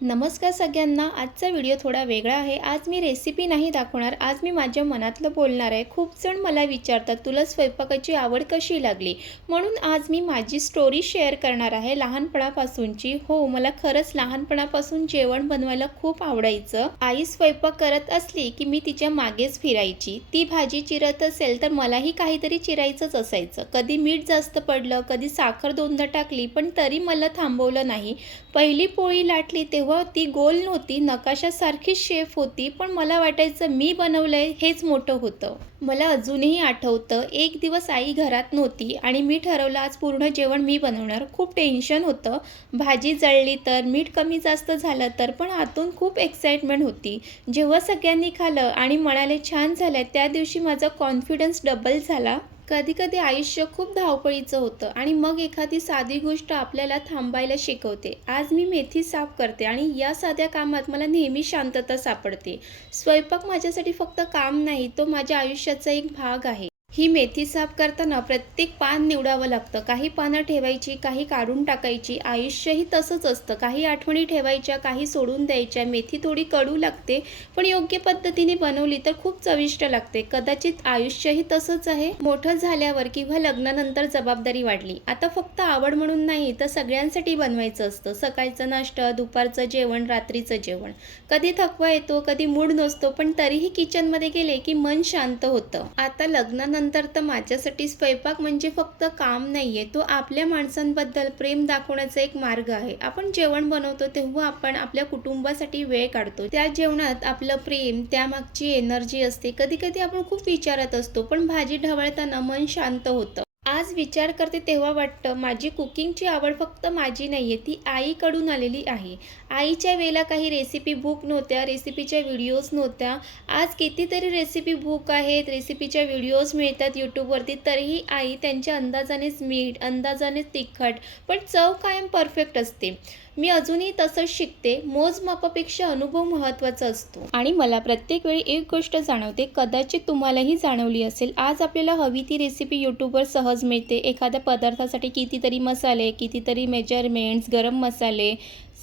नमस्कार सगळ्यांना. आजचा व्हिडिओ थोडा वेगळा आहे. आज मी रेसिपी नाही दाखवणार. आज मी माझ्या मनातलं बोलणार आहे. खूप जण मला विचारतात तुला स्वयंपाकाची आवड कशी लागली? म्हणून आज मी माझी स्टोरी शेअर करणार आहे लहानपणापासूनची. हो मला खरंच लहानपणापासून जेवण बनवायला खूप आवडायचं. आई स्वयंपाक करत असली की मी तिच्या मागेच फिरायची. ती भाजी चिरत असेल तर मलाही काहीतरी चिरायचंच असायचं. कधी मीठ जास्त पडलं कधी साखर दोनदा टाकली पण तरी मला थांबवलं नाही. पहिली पोळी लाटली तेव्हा ती गोल नव्हती नकाशासारखीच शेफ होती पण मला वाटायचं मी बनवलंय हेच मोठं होतं. मला अजूनही आठवतं एक दिवस आई घरात नव्हती आणि मी ठरवलं आज पूर्ण जेवण मी बनवणार. खूप टेन्शन होतं. भाजी जळली तर मीठ कमी जास्त झालं तर पण आतून खूप एक्साइटमेंट होती. जेव्हा सगळ्यांनी खाल्लं आणि म्हणाले छान झालं त्या दिवशी माझा कॉन्फिडन्स डबल झाला. कधी कधी आयुष्य खूप धावपळीचं होतं आणि मग एखादी साधी गोष्ट आपल्याला थांबायला शिकवते. आज मी मेथी साफ करते आणि या साध्या कामात मला नेहमी शांतता सापडते. स्वयंपाक माझ्यासाठी फक्त काम नाही तो माझ्या आयुष्याचा एक भाग आहे. ही मेथी साफ करताना प्रत्येक पान निवडावं लागतं. काही पानं ठेवायची काही काढून टाकायची. आयुष्यही तसंच असतं. काही आठवणी ठेवायच्या काही सोडून द्यायच्या. मेथी थोडी कडू लागते पण योग्य पद्धतीने बनवली तर खूप चविष्ट लागते. कदाचित आयुष्यही तसंच आहे. मोठं झाल्यावर किंवा लग्नानंतर जबाबदारी वाढली. आता फक्त आवड म्हणून नाही तर सगळ्यांसाठी बनवायचं असतं. सकाळचं नाश्ता दुपारचं जेवण रात्रीचं जेवण. कधी थकवा येतो कधी मूड नसतो पण तरीही किचनमध्ये गेले की मन शांत होतं. आता लग्नानंतर तर माझ्यासाठी स्वयंपाक म्हणजे फक्त काम नाही आहे तो आपल्या माणसांबद्दल प्रेम दाखवण्याचा एक मार्ग आहे. आपण जेवण बनवतो तेव्हा आपण आपल्या कुटुंबासाठी वेळ काढतो. त्या जेवणात आपलं प्रेम त्यामागची एनर्जी असते. कधी कधी आपण खूप विचारत असतो पण भाजी ढवळताना मन शांत होतं. आज विचार करते तेव्हा वाटतं माझी कुकिंगची आवड फक्त माझी नाही आहे ती आईकडून आलेली आहे. आईच्या वेळेला काही रेसिपी बुक नव्हत्या रेसिपीच्या व्हिडिओज नव्हत्या. आज कितीतरी रेसिपी बुक आहेत रेसिपीच्या व्हिडिओज मिळतात यूट्यूबवरती तरीही आई त्यांच्या अंदाजानेच मीठ अंदाजानेच तिखट पण चव कायम परफेक्ट असते. मी अजूनही तसंच शिकते मोजमापापेक्षा अनुभव महत्त्वाचा असतो. आणि मला प्रत्येक वेळी एक गोष्ट जाणवते कदाचित तुम्हालाही जाणवली असेल आज आपल्याला हवी ती रेसिपी यूट्यूबवर सहज मिळते. एखाद्या पदार्थासाठी कितीतरी मसाले कितीतरी मेजरमेंट्स गरम मसाले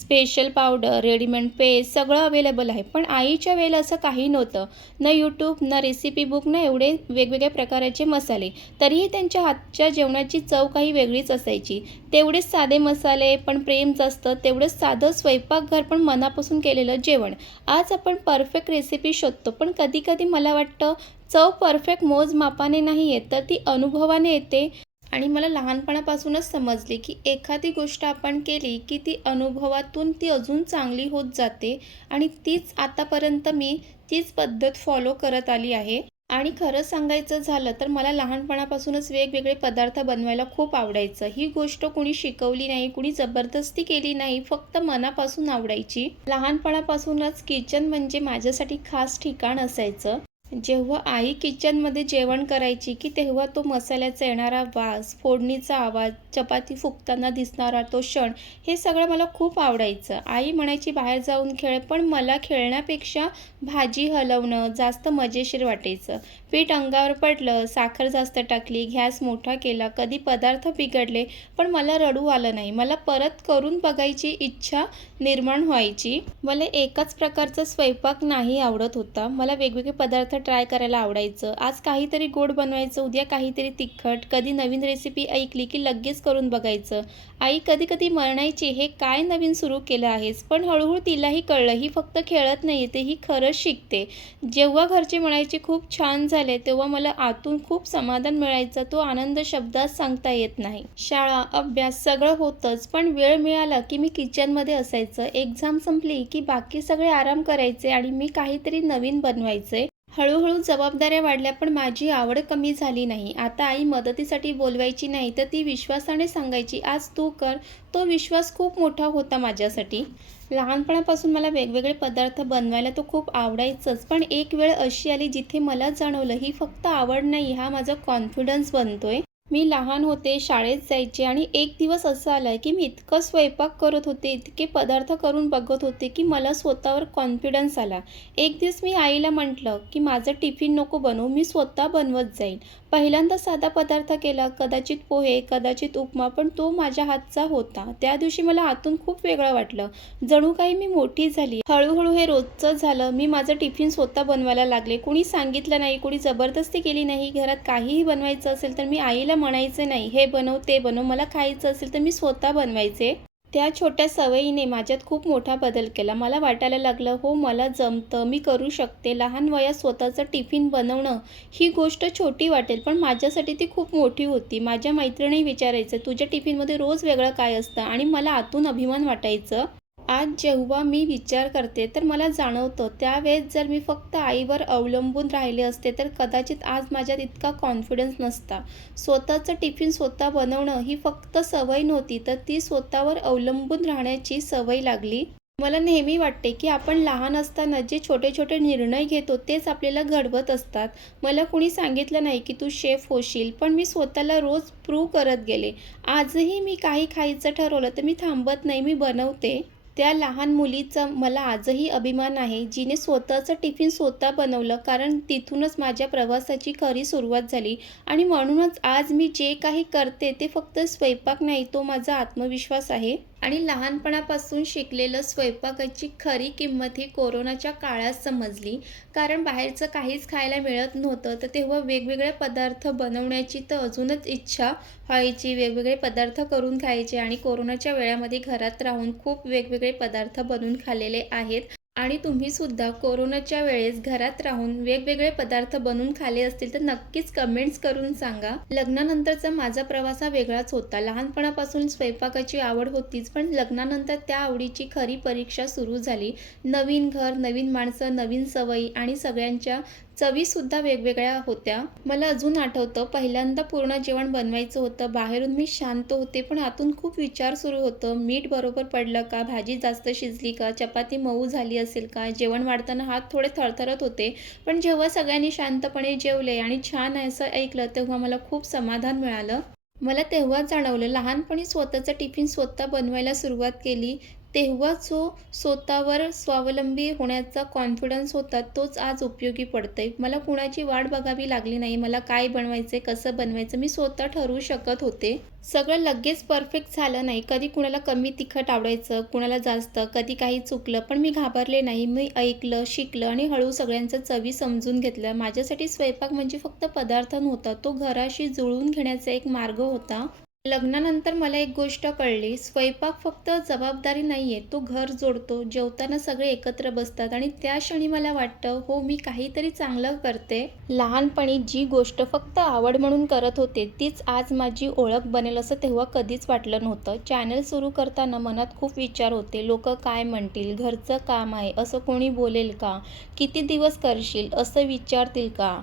स्पेशल पावडर रेडीमेड पेस्ट सगळं अवेलेबल आहे. पण आईच्या वेळेला असं काही नव्हतं. न यूट्यूब ना रेसिपी बुक ना एवढे वेगवेगळ्या प्रकाराचे मसाले. तरीही त्यांच्या हातच्या जेवणाची चव काही वेगळीच असायची. तेवढेच साधे मसाले पण प्रेम जास्त तेवढंच साधं स्वयंपाकघर पण मनापासून केलेलं जेवण. आज आपण परफेक्ट रेसिपी शोधतो. पण कधी कधी मला वाटतं चव परफेक्ट मोजमापाने नाही येत तर ती अनुभवाने येते. आणि मला लहानपणापासूनच समजले की एखादी गोष्ट आपण केली की ती अनुभवातून ती अजून चांगली होत जाते. आणि तीच आतापर्यंत मी तीच पद्धत फॉलो करत आली आहे. आणि खरं सांगायचं झालं तर मला लहानपणापासूनच वेगवेगळे पदार्थ बनवायला खूप आवडायचं. ही गोष्ट कुणी शिकवली नाही कुणी जबरदस्ती केली नाही फक्त मनापासून आवडायची. लहानपणापासूनच किचन म्हणजे माझ्यासाठी खास ठिकाण असायचं. जेव्हा आई किचनमध्ये जेवण करायची की तेव्हा तो मसाल्याचा येणारा वास फोडणीचा आवाज चपाती फुगताना दिसणारा तो क्षण हे सगळं मला खूप आवडायचं. आई म्हणायची बाहेर जाऊन खेळ पण मला खेळण्यापेक्षा भाजी हलवणं जास्त मजेशीर वाटायचं. पीठ अंगावर पडलं साखर जास्त टाकली गॅस मोठा केला कधी पदार्थ बिघडले पण मला रडू आलं नाही. मला परत करून बघायची इच्छा निर्माण व्हायची. मला एकाच प्रकारचा स्वयंपाक नाही आवडत होता. मला वेगवेगळे पदार्थ ट्राय करायला आवडायचं. आज काहीतरी गोड बनवायचं उद्या काहीतरी तिखट. कधी नवीन रेसिपी ऐकली की लगेच करून बघायचं. आई कधी कधी म्हणायची हे काय नवीन सुरू केलं आहेस? पण हळूहळू तिलाही कळलं ही फक्त खेळत नाही ते ही खरंच शिकते. जेव्हा घरचे म्हणायचे खूप छान झाले तेव्हा मला आतून खूप समाधान मिळायचं. तो आनंद शब्दात सांगता येत नाही. शाळा अभ्यास सगळं होतंच पण वेळ मिळाला की मी किचनमध्ये असायचं. एक्झाम संपली की बाकी सगळे आराम करायचे आणि मी काहीतरी नवीन बनवायचे. हळूहळू जबाबदाऱ्या वाढल्या पण माझी आवड कमी झाली नाही. आता आई मदतीसाठी बोलवायची नाही तर ती विश्वासाने सांगायची आज तू कर. तो विश्वास खूप मोठा होता माझ्यासाठी. लहानपणापासून मला वेगवेगळे पदार्थ बनवायला तो खूप आवडायचंच पण एक वेळ अशी आली जिथे मला जाणवलं ही फक्त आवड नाही हा माझा कॉन्फिडन्स बनतोय. मी लहान होते शाळेत जायचे आणि एक दिवस असं आलं की मी इतकं स्वयंपाक करत होते इतके पदार्थ करून बघत होते की मला स्वतःवर कॉन्फिडन्स आला. एक दिवस मी आईला म्हटलं की माझं टिफिन नको बनवू मी स्वतः बनवत जाईल पहिल्यांदा साधा पदार्थ केला कदाचित पोहे कदाचित उपमा पण तो माझ्या हातचा होता. त्या दिवशी मला आतून खूप वेगळं वाटलं. जणू काही मी मोठी झाली. हळूहळू हे रोजचं झालं. मी माझं टिफिन स्वतः बनवायला लागले. कुणी सांगितलं नाही कुणी जबरदस्ती केली नाही घरात काहीही बनवायचं असेल तर मी आईला म्हणायचं नाही. हे बनव ते बनव. मला खायचं असेल तर मी स्वतः बनवायचे. त्या छोट्या सवयीने माझ्यात खूप मोठा बदल केला. मला वाटायला लागलं हो मला जमतं मी करू शकते. लहान वयात स्वतःचं टिफिन बनवणं ही गोष्ट छोटी वाटेल पण माझ्यासाठी ती खूप मोठी होती. माझ्या मैत्रिणी विचारायचं तुझ्या टिफिनमध्ये रोज वेगळं काय असतं? आणि मला आतून अभिमान वाटायचं आज जेव्हा मी विचार करते तर मला जाणवतं त्यावेळेस जर मी फक्त आईवर अवलंबून राहिले असते तर कदाचित आज माझ्यात इतका कॉन्फिडन्स नसता. स्वतःचं टिफिन स्वतः बनवणं ही फक्त सवय नव्हती तर ती स्वतःवर अवलंबून राहण्याची सवय लागली. मला नेहमी वाटते की आपण लहान असताना जे छोटे छोटे निर्णय घेतो तेच आपल्याला घडवत असतात. मला कुणी सांगितलं नाही की तू शेफ होशील पण मी स्वतःला रोज प्रूव्ह करत गेले. आजही मी काही खायचं ठरवलं तर मी थांबत नाही मी बनवते. त्या लहान मुलीचा मला आजही अभिमान आहे जिने स्वतःचं टिफिन स्वतः बनवलं कारण तिथूनच माझ्या प्रवासाची खरी सुरुवात झाली. आणि म्हणूनच आज मी जे काही करते ते फक्त स्वयंपाक नाही तो माझा आत्मविश्वास आहे. आणि लहानपणापासून शिकलेलं स्वयंपाकाची खरी किंमत ही कोरोनाच्या काळात समजली. कारण बाहेरचं काहीच खायला मिळत नव्हतं तर तेव्हा वेगवेगळे पदार्थ बनवण्याची तर अजूनच इच्छा व्हायची. वेगवेगळे पदार्थ करून खायचे आणि कोरोनाच्या वेळामध्ये घरात राहून खूप वेगवेगळे पदार्थ बनवून खाल्लेले आहेत आणि तुम्ही सुद्धा कोरोनाच्या वेळेस घरात राहून वेगवेगळे पदार्थ बनवून खाले असतील तर नक्कीच कमेंट्स करून सांगा. लग्नानंतरचा माझा प्रवास हा वेगळाच होता. लहानपणापासून स्वयंपाकाची आवड होतीच पण लग्नानंतर त्या आवडीची खरी परीक्षा सुरू झाली. नवीन घर नवीन माणसं नवीन सवयी आणि सगळ्यांच्या चवीसुद्धा वेगवेगळ्या होत्या. मला अजून आठवतं पहिल्यांदा पूर्ण जेवण बनवायचं होतं. बाहेरून मी शांत होते पण आतून खूप विचार सुरू होतं. मीठ बरोबर पडलं का? भाजी जास्त शिजली का? चपाती मऊ झाली असेल का? जेवण वाढताना हात थोडे थरथरत होते पण जेव्हा सगळ्यांनी शांतपणे जेवले आणि छान असं ऐकलं तेव्हा मला खूप समाधान मिळालं. मला तेव्हा जाणवलं लहानपणी स्वतःचं टिफिन स्वतः बनवायला सुरुवात केली. तेव्हा जो स्वतःवर स्वावलंबी होण्याचा कॉन्फिडन्स होता तोच आज उपयोगी पडतोय. मला कुणाची वाट बघावी लागली नाही मला काय बनवायचं कसं बनवायचं मी स्वतः ठरवू शकत होते. सगळं लगेच परफेक्ट झालं नाही. कधी कुणाला कमी तिखट आवडायचं कुणाला जास्त कधी काही चुकलं पण मी घाबरले नाही. मी ऐकलं शिकलं आणि हळू सगळ्यांचं चवी समजून घेतलं माझ्यासाठी स्वयंपाक म्हणजे फक्त पदार्थ नव्हता तो घराशी जुळवून घेण्याचा एक मार्ग होता. लग्नानंतर मला एक गोष्ट कळली. स्वयंपाक फक्त जबाबदारी नाही आहे तो घर जोडतो. जेवताना सगळे एकत्र बसतात आणि त्या क्षणी मला वाटतं हो मी काहीतरी चांगलं करते. लहानपणी जी गोष्ट फक्त आवड म्हणून करत होते तीच आज माझी ओळख बनेल असं तेव्हा कधीच वाटलं नव्हतं. चॅनल सुरू करताना मनात खूप विचार होते. लोक काय म्हणतील? घरचं काम आहे असं कोणी बोलेल का? किती दिवस करशील? असं विचारतील का?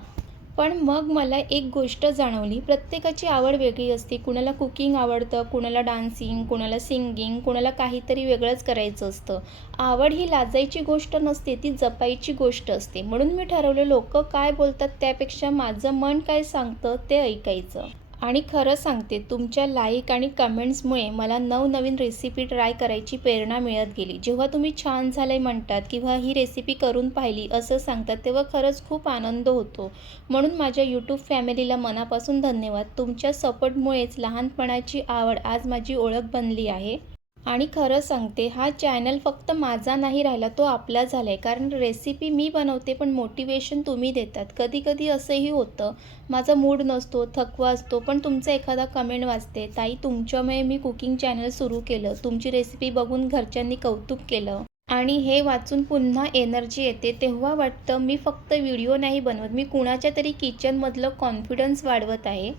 पण मग मला एक गोष्ट जाणवली. प्रत्येकाची आवड वेगळी असते. कुणाला कुकिंग आवडतं कुणाला डान्सिंग कुणाला सिंगिंग कुणाला काहीतरी वेगळंच करायचं असतं. आवड ही लाजायची गोष्ट नसते ती जपायची गोष्ट असते. म्हणून मी ठरवलं लोक काय बोलतात त्यापेक्षा माझं मन काय सांगतं ते ऐकायचं. आणि खरं सांगते तुमच्या लाईक आणि कमेंट्समुळे मला नवनवीन रेसिपी ट्राय करायची प्रेरणा मिळत गेली. जेव्हा तुम्ही छान झालंय म्हणतात किंवा ही रेसिपी करून पाहिली असं सांगतात तेव्हा खरंच खूप आनंद होतो. म्हणून माझ्या यूट्यूब फॅमिलीला मनापासून धन्यवाद. तुमच्या सपोर्टमुळेच लहानपणाची आवड आज माझी ओळख बनली आहे. आणि खरं सांगते हा चॅनल फक्त माझा नाही राहिला तो आपला झाला आहे कारण रेसिपी मी बनवते पण मोटिवेशन तुम्ही देतात. कधी कधी असंही होतं माझा मूड नसतो थकवा असतो पण तुमचा एखादा कमेंट वाचते ताई तुमच्यामुळे मी कुकिंग चॅनल सुरू केलं. तुमची रेसिपी बघून घरच्यांनी कौतुक केलं. आणि हे वाचून पुन्हा एनर्जी येते. तेव्हा वाटतं मी फक्त व्हिडिओ नाही बनवत. मी कुणाच्या तरी किचनमधलं कॉन्फिडन्स वाढवत आहे.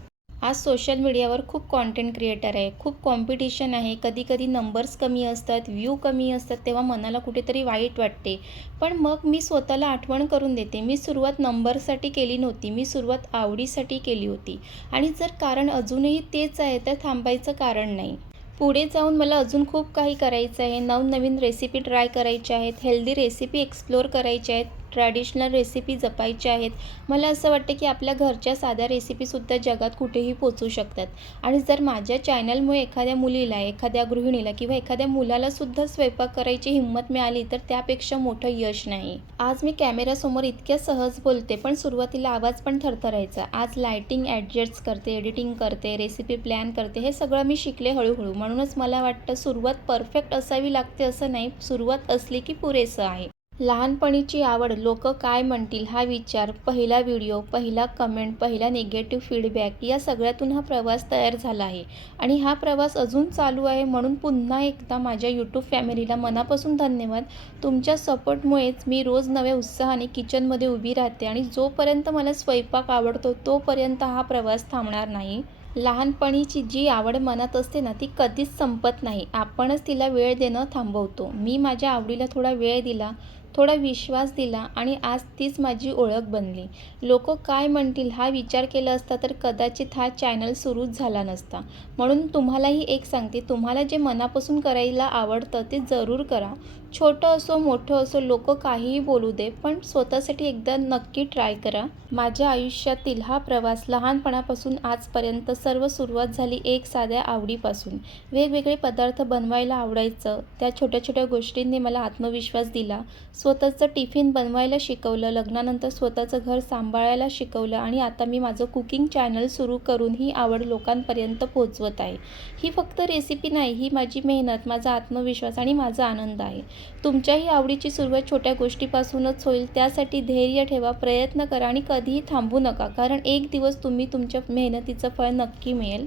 आज सोशल मीडियावर खूप कॉन्टेंट क्रिएटर आहे खूप कॉम्पिटिशन आहे. कधी कधी नंबर्स कमी असतात व्ह्यू कमी असतात तेव्हा मनाला कुठेतरी वाईट वाटते. पण मग मी स्वतःला आठवण करून देते. मी सुरुवात नंबरसाठी केली नव्हती मी सुरुवात आवडीसाठी केली होती. आणि जर कारण अजूनही तेच आहे तर थांबायचं कारण नाही. पुढे जाऊन मला अजून खूप काही करायचं आहे. नवनवीन रेसिपी ट्राय करायच्या आहेत हेल्दी रेसिपी एक्सप्लोअर करायच्या आहेत. ट्रॅडिशनल रेसिपी जपायच्या आहेत. मला असं वाटतं की आपल्या घरच्या साध्या रेसिपीसुद्धा जगात कुठेही पोचू शकतात. आणि जर माझ्या चॅनलमुळे एखाद्या मुलीला एखाद्या गृहिणीला किंवा एखाद्या मुलालासुद्धा स्वयंपाक करायची हिंमत मिळाली तर त्यापेक्षा मोठं यश नाही. आज मी कॅमेऱ्यासमोर इतक्या सहज बोलते पण सुरुवातीला आवाज पण थरथरायचा. आज लायटिंग ॲडजस्ट करते एडिटिंग करते रेसिपी प्लॅन करते हे सगळं मी शिकले हळूहळू. म्हणूनच मला वाटतं सुरुवात परफेक्ट असावी लागते असं नाही सुरुवात असली की पुरेसं आहे. लहानपणीची आवड लोक काय म्हणतील हा विचार पहिला व्हिडिओ पहिला कमेंट पहिला निगेटिव्ह फीडबॅक या सगळ्यातून हा प्रवास तयार झाला आहे. आणि हा प्रवास अजून चालू आहे म्हणून पुन्हा एकदा माझ्या यूट्यूब फॅमिलीला मनापासून धन्यवाद. तुमच्या सपोर्टमुळेच मी रोज नव्या उत्साहाने किचनमध्ये उभी राहते आणि जोपर्यंत मला स्वयंपाक आवडतो तोपर्यंत हा प्रवास थांबणार नाही. लहानपणीची जी आवड मनात असते ना ती कधीच संपत नाही. आपणच तिला वेळ देणं थांबवतो. मी माझ्या आवडीला थोडा वेळ दिला थोडा विश्वास दिला आणि आज तीच माझी ओळख बनली. लोक काय म्हणतील हा विचार केला असता तर कदाचित हा चॅनल सुरूच झाला नसता. म्हणून तुम्हालाही एक सांगते तुम्हाला जे मनापासून करायला आवडतं ते जरूर करा. छोटं असो मोठं असो लोक काहीही बोलू दे पण स्वतःसाठी एकदा नक्की ट्राय करा. माझ्या आयुष्यातील हा प्रवास लहानपणापासून आजपर्यंत सर्व सुरुवात झाली एक साध्या आवडीपासून. वेगवेगळे पदार्थ बनवायला आवडायचं त्या छोट्या छोट्या गोष्टींनी मला आत्मविश्वास दिला. स्वतःचं टिफिन बनवायला शिकवलं लग्नानंतर स्वतःचं घर सांभाळायला शिकवलं आणि आता मी माझं कुकिंग चॅनल सुरू करून ही आवड लोकांपर्यंत पोहोचवत आहे. ही फक्त रेसिपी नाही ही माझी मेहनत माझा आत्मविश्वास आणि माझा आनंद आहे. तुमच्याही आवडीची सुरुवात छोट्या गोष्टीपासूनच होईल त्यासाठी धैर्य ठेवा प्रयत्न करा आणि कधीही थांबू नका कारण एक दिवस तुम्ही तुमच्या मेहनतीचं फळ नक्की मिळेल.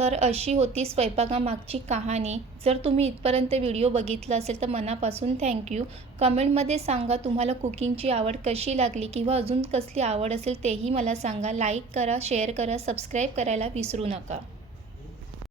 तर अशी होती स्वयंपाकामागची कहाणी. जर तुम्ही इथपर्यंत व्हिडिओ बघितला असेल तर मनापासून थँक्यू कमेंटमध्ये सांगा तुम्हाला कुकिंगची आवड कशी लागली किंवा अजून कसली आवड असेल तेही मला सांगा. लाईक करा शेअर करा सबस्क्राईब करायला विसरू नका.